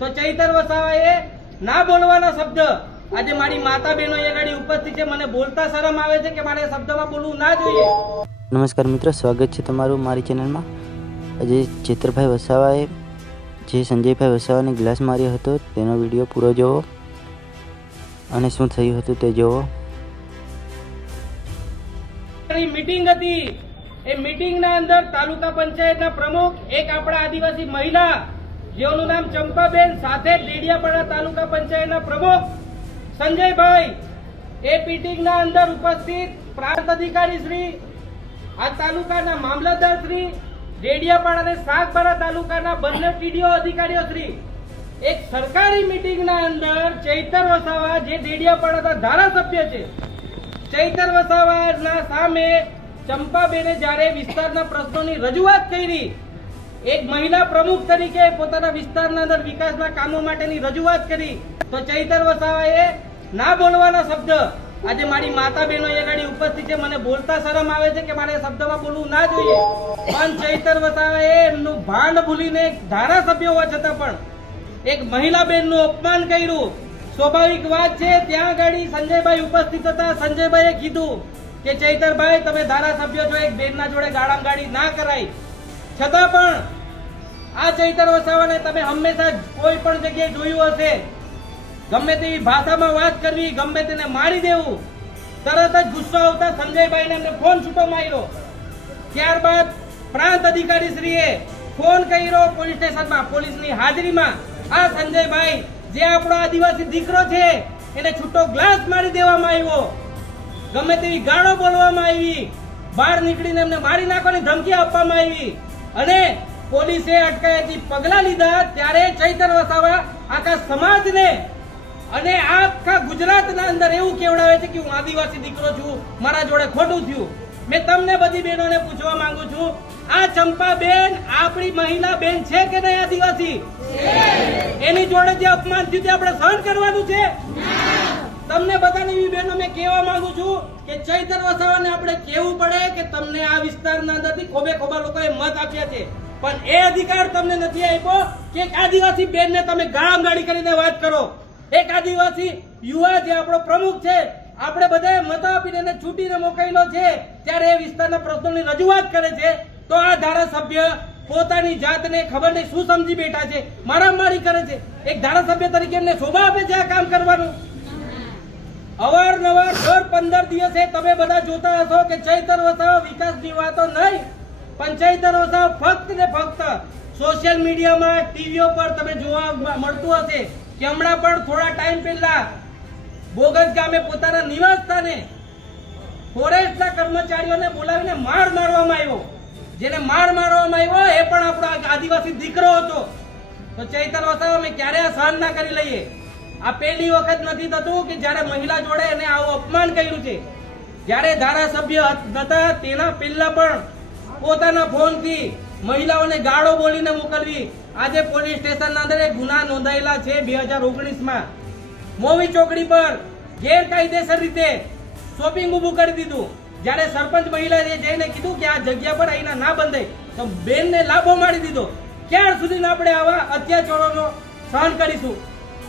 તો ચૈતર વસાવાએ ના બોલવાના શબ્દ આજે મારી માતા બહેનો એ ગાડી ઉપસ્થિત છે, મને બોલતા શરમ આવે છે કે મારે શબ્દમાં બોલવું ના જોઈએ। નમસ્કાર મિત્રો, સ્વાગત છે તમારું મારી ચેનલમાં। આજે ચૈતરભાઈ વસાવાએ જે સંજયભાઈ વસાવાને ગ્લાસ માર્યો હતો તેનો વિડીયો પૂરો જોવો અને શું થયું હતું તે જોવો। મીટિંગ હતી, એ મીટિંગના અંદર તાલુકા પંચાયતના પ્રમુખ એક આપણા આદિવાસી મહિલા જેઓનું નામ ચંપાબેન સાથે ડેડિયાપાડા તાલુકા પંચાયતના પ્રમુખ સંજયભાઈ એ મીટિંગના અંદર ઉપસ્થિત પ્રાંત અધિકારી શ્રી, આ તાલુકાના મામલતદાર શ્રી, ડેડિયાપાડા અને સાગબારા તાલુકાના બંને ટીડીઓ અધિકારીઓ શ્રી એક સરકારી મીટિંગના અંદર ચૈતર વસાવા જે ડેડિયાપાડાના ધારાસભ્ય છે, ચૈતર વસાવાના સામે ચંપાબેને જ્યારે વિસ્તારના પ્રશ્નોની રજૂઆત કરી, એક મહિલા પ્રમુખ તરીકે પોતાના વિસ્તારના અંદર વિકાસના કામો માટેની રજૂઆત કરી, તો ચૈતર વસાવાએ ના બોલવાના શબ્દ આજે મારી માતા બહેનો એ ગાડી ઉપસ્થિત છે, મને બોલતા શરમ આવે છે કે મારે શબ્દમાં બોલવું ના જોઈએ, પણ ચૈતર વસાવાએ એમનું ભાન ભૂલીને ધારાસભ્ય હોવા છતાં પણ એક મહિલા બહેનનું અપમાન કર્યું। સ્વાભાવિક વાત છે, ત્યાં ગાડી સંજયભાઈ ઉપસ્થિત હતા, સંજયભાઈએ કીધું કે ચૈતરભાઈ તમે ધારાસભ્ય છો, એક બેનના જોડે ગાળાગાળી ના કરાય, છતાં પણ આ ચૈતર વસાવાને તમે હંમેશા કોઈ પણ જગ્યાએ જોયું હશે, ગમે તેવી ભાષામાં વાત કરવી, ગમે તેને મારી દેવું, તરત જ ગુસ્સો આવતા સંજયભાઈને એમને ફોન છૂટો માર્યો। ત્યારબાદ પ્રાંત અધિકારી શ્રીએ ફોન કર્યો પોલીસ સ્ટેશનમાં, પોલીસની હાજરીમાં આ સંજયભાઈ જે આપણો આદિવાસી દીકરો છે એને છૂટો ગ્લાસ મારી દેવામાં આવ્યો, ગમે તેવી ગાળો બોલવામાં આવી, બહાર નીકળીને એમને મારી નાખવાની ધમકી આપવામાં આવી અને પોલીસે અટકાયતી પગલા લીધા। ત્યારે ચૈતર વસાવા આખા સમાજને અને આખા ગુજરાતના અંદર એવું કહેવડાવે છે કે હું આદિવાસી દીકરો છું, મારા જોડે ખોટું થયું। મેં તમને બધી બહેનોને પૂછવા માંગુ છું, આ ચંપાબેન આપણી મહિલા બેન છે કે નહીં આદિવાસી? એની જોડે જે અપમાન થયું તે આપણે સહન કરવાનું છે? તમને બધાની એવી બહેનો મેં કહેવા માંગુ છું કે ચૈતર વસાવાને આપણે કહેવું પડે કે તમને આ વિસ્તારના અંદરથી ખોબે ખોબા લોકોએ મત આપ્યા છે, પણ એ અધિકાર તમને નથી આપ્યો કે એક આદિવાસી બેનને તમે ગાળાગાળી કરીને વાત કરો। એક આદિવાસી યુવા જે આપણો પ્રમુખ છે, આપણે બધાએ મત આપીને એને છૂટીને મોકલેલો છે, ત્યારે એ વિસ્તારના પ્રશ્નોની રજૂઆત કરે છે, તો આ ધારાસભ્ય પોતાની જાતને ખબર નહીં શું સમજી બેઠા છે, મારામારી કરે છે। એક ધારાસભ્ય તરીકે એમને શોભા આપે છે આ કામ કરવાનું? અવારનવાર દર 15 દિવસે તમે બધા જોતા હશો કે ચૈતર વસાવા વિકાસની વાતો નહીં, પણ ચૈતર વસાવા ફક્ત ને ફક્ત સોશિયલ મીડિયામાં, ટીવીઓ પર તમે જોવા મળતું હશે કે હમણાં પણ થોડા ટાઈમ પહેલા બોગસ ગામે પોતાના નિવાસ સ્થાને ફોરેસ્ટના કર્મચારીઓને બોલાવીને માર મારવામાં આવ્યો, જેને માર મારવામાં આવ્યો એ પણ આપણો આદિવાસી દીકરો હતો। તો ચૈતર વસાવા અમે ક્યારે આ સહન ના કરી લઈએ। આ પહેલી વખત નથી થતું કે જ્યારે મહિલા જોડે એને આવું અપમાન કર્યું છે। જ્યારે ધારાસભ્ય હતા તેના પહેલા પણ પોતાના ફોનથી મહિલાઓને ગાળો બોલીને મોકલવી। આજે પોલીસ સ્ટેશનના અંદર એક ગુના નોંધાયેલા છે 2019માં, મોવી ચોકડી પર ગેરકાયદેસર રીતે શોપિંગ ઊભું કરી દીધું। જ્યારે સરપંચ મહિલાએ જઈને કીધું કે આ જગ્યા પર અહીંના ના બંધાય, તો બેનને લાભો મારી દીધો। ક્યાં સુધી આપણે આવા અત્યાચારોનો સહન કરીશું?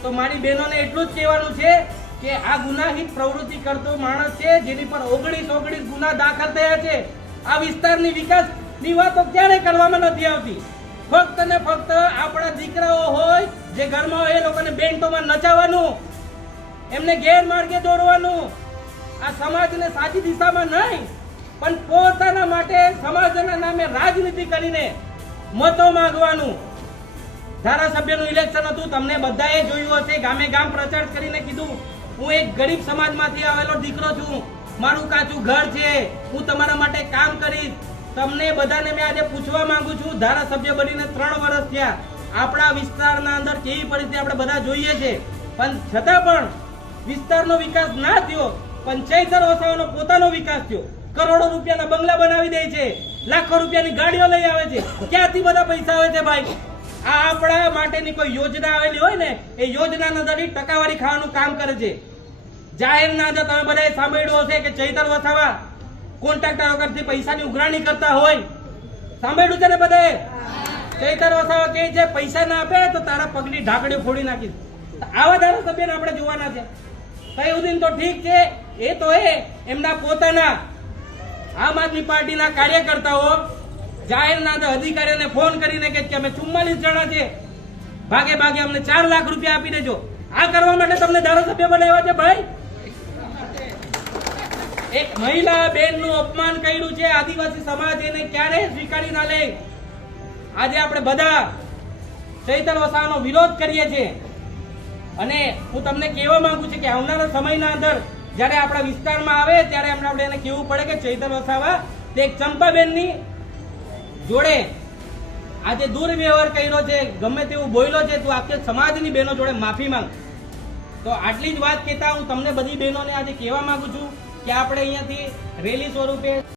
તો મારી બહેનોને એટલું જ કહેવાનું છે કે આ ગુનાહિત પ્રવૃત્તિ કરતો માણસ છે, જેની પર 19 ગુના દાખલ થયા છે। આ વિસ્તારની વિકાસની વાતો ક્યારે કરવામાં નથી આવતી। ફક્ત ને ફક્ત આપણા દીકરાઓ હોય જે ઘરમાં હોય એ લોકોને બેન્ટોમાં નચાવવાનું, એમને ગેરમાર્ગે દોરવાનું, આ સમાજને સાચી દિશામાં નહીં પણ પોતાના માટે સમાજના નામે રાજનીતિ કરીને મતો માંગવાનું। ધારાસભ્યનું ઇલેક્શન હતું, તમને બધાએ જોયું હશે, ગામે ગામ પ્રચાર કરીને કીધું હું એક ગરીબ સમાજમાંથી આવેલો દીકરો છું, મારું કાચું ઘર છે, હું તમારા માટે કામ કરીશ। તમને બધાને મેં આજે પૂછવા માંગુ છું, ધારાસભ્ય બનીને 3 વર્ષ થયા, આપણા વિસ્તારના અંદર કેવી પરિસ્થિતિ આપણે બધા જોઈએ છે, પણ છતાં પણ વિસ્તારનો વિકાસ ના થયો, પણ ચૈતર વસાવાનો પોતાનો વિકાસ થયો। કરોડો રૂપિયાના બંગલા બનાવી દે છે, લાખો રૂપિયાની ગાડીઓ લઈ આવે છે, ક્યાંથી બધા પૈસા આવે છે ભાઈ? આ આપણા માટેની કોઈ યોજના આવેલી હોય ને, એ યોજનાના અંદર ટકાવારી ખાવાનું કામ કરે છે। જાહેરના અંદર તમે બધાએ સાંભળ્યું હશે કે ચૈતર વસાવા કોન્ટ્રાક્ટરો કરતી પૈસાની ઉઘરાણી કરતા હોય, સાંભળ્યું છે ને બધાએ? ચૈતર વસાવા કહે છે પૈસા ના આપે તો તારા પગની ઢાંકડીઓ ફોડી નાખીશ. આવા ધારાસભ્યને આપણે જોવાના છે. સહયુદ્દીન તો ઠીક છે, એ તો એમના પોતાના આમ આદમી પાર્ટીના કાર્યકર્તાઓ જાહેરના અધિકારીઓને ફોન કરીને કહે કે અમે 44 જણા છે, ભાગે ભાગે અમને 4 લાખ રૂપિયા આપી દેજો. આ કરવા માટે તમને ધારાસભ્ય બનાવ્યા છે ભાઈ? એક મહિલા બેનનું અપમાન કર્યું છે, આદિવાસી સમાજ એને ક્યારેય સ્વીકારી ના લે. આજે આપણે બધા ચૈતર વસાવાનો વિરોધ કરીએ છીએ અને હું તમને કહેવા માંગુ છું કે આવનારા સમયના અંદર જ્યારે આપણા વિસ્તારમાં આવે ત્યારે આપણે એને કહેવું પડે કે ચૈતર વસાવા તે એક ચંપાબેનની જોડે આજે દુર્વ્યવહાર કર્યો છે, ગમે તેવું બોલ્યો છે, તું આખી સમાજની બહેનો જોડે માફી માંગ. તો આટલી જ વાત કહેતા હું તમને બધી બહેનોને આજે કહેવા માંગુ છું કે આપણે અહીંયાથી રેલી સ્વરૂપે